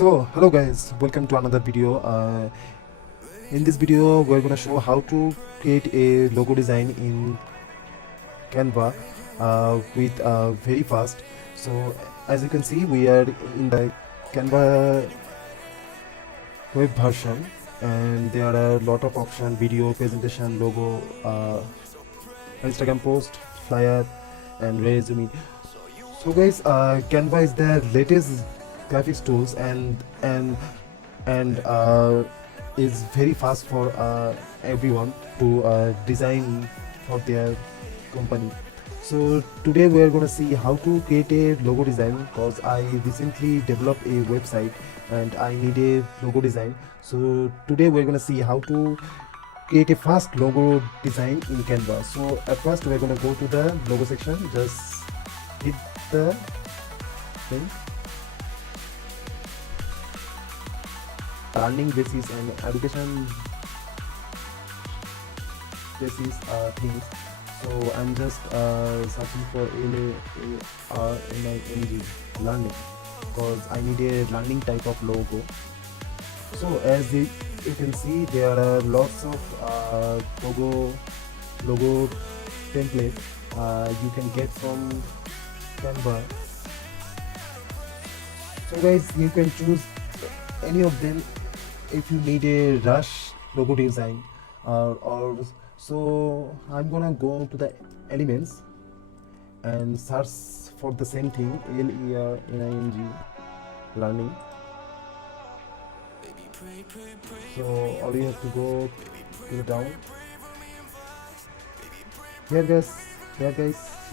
So hello guys, welcome to another video. In this video we're gonna show how to create a logo design in Canva with very fast. So as you can see, we are in the Canva web version, and there are a lot of options: video, presentation, logo, Instagram post, flyer, and resume. So guys, Canva is the latest graphics tools, and is very fast for everyone to design for their company. So today we are going to see how to create a logo design, because I recently developed a website and I need a logo design. So today we're going to see how to create a fast logo design in Canva. So at first we're going to go to the logo section, just hit the thing, learning basis and education basis things. So I'm just searching for LARNING, learning, because I need a learning type of logo. So as you can see, there are lots of logo template you can get from Canva. So guys, you can choose any of them if you need a rush logo design, or so I'm gonna go to the elements and search for the same thing, LERNING, learning. So all you have to go to the down here guys,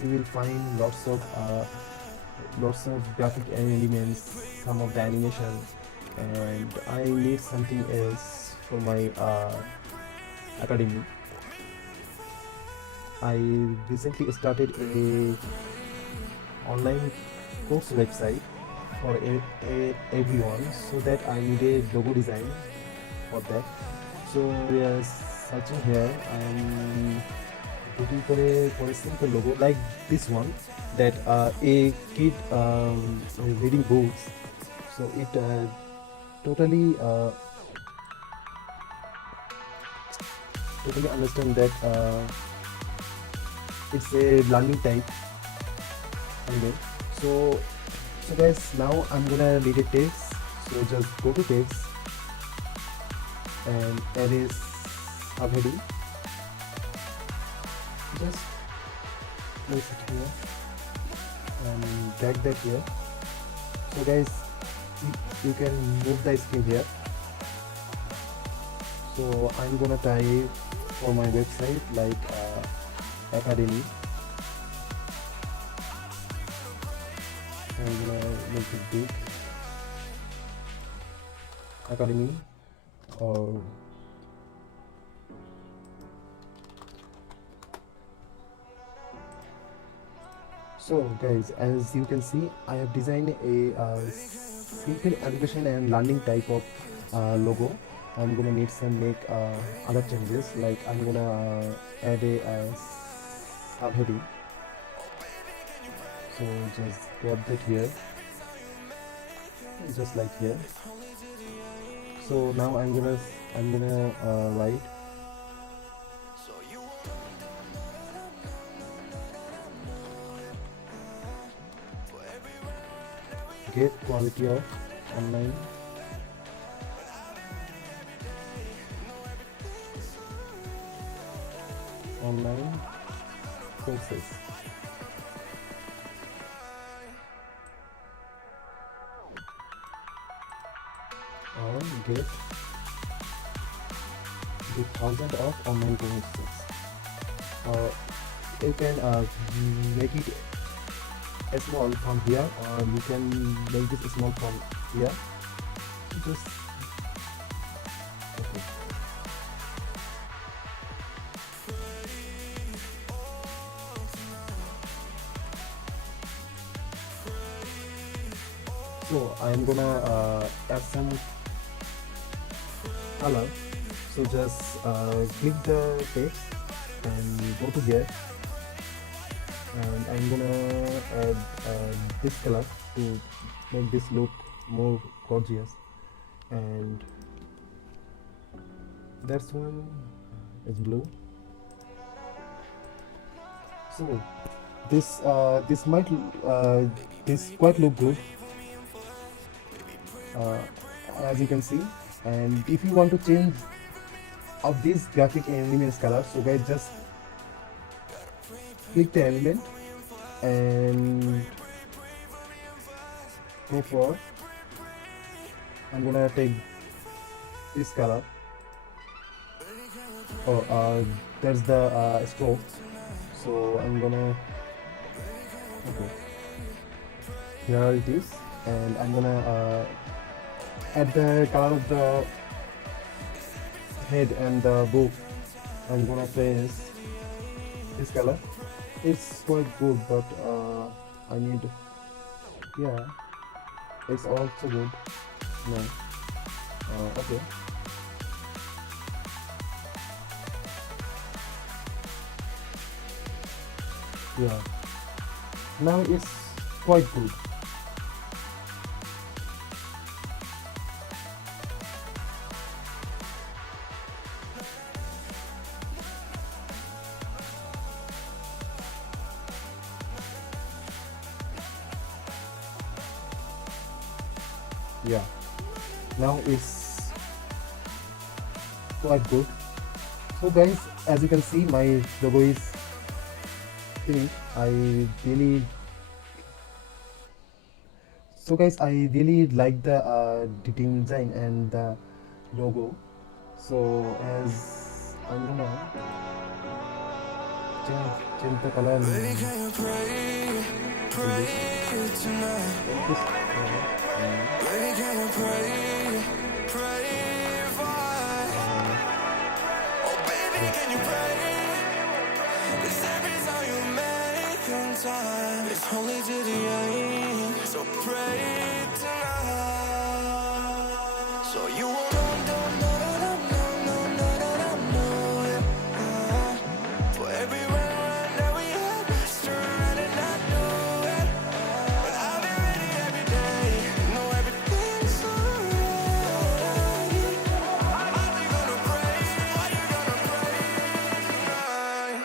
you will find lots of graphic elements, some of the animation, and I need something else for my academy. I recently started a online course website for everyone, so that I need a logo design for that. So we are searching here. I'm looking for a simple logo like this one, that a kid reading books. So it totally understand that it's a learning type anyway. So guys, now I'm gonna read a text. So just go to text and add a subheading. Just place it here and drag that here. So guys, you can move the screen here. So I'm gonna type for my website like academy. I'm gonna make it big, academy, or so guys, as you can see, I have designed a simple education and learning type of logo. I'm gonna need some make other changes, like I'm gonna add a subheading. So just grab that here, just like here. So now I'm gonna write get quality of online courses. Or get the thousands of online courses. Or you can make it small from here, or you can make this small from here. Just okay. So I'm gonna add some color. So just click the text and go to here, and I'm gonna add this color to make this look more gorgeous. And that's one is blue. So this might this quite look good, uh, as you can see. And if you want to change of this graphic elements color, so guys, just click the element and go for, I'm gonna take this color. Oh, there's the stroke, so I'm gonna, okay, here it is. And I'm gonna add the color of the head and the book. I'm gonna press this color. It's quite good, but I need, yeah, it's also good. No, okay, yeah, now it's quite good. Yeah, now it's quite good. So guys, as you can see, my logo is finished. I really like the design and the logo. So as I'm gonna change the color and Baby, can you pray, do this. pray tonight? Take this color Baby, can you pray, pray for? Oh, baby, yeah. can you pray? 'Cause every time you make in time, it's only to the end. So pray tonight. So you won't know, yeah. For every run that we had, turn around and not do it. But I'll be ready every day. Know everything's alright. Are you gonna pray? Are you gonna pray tonight?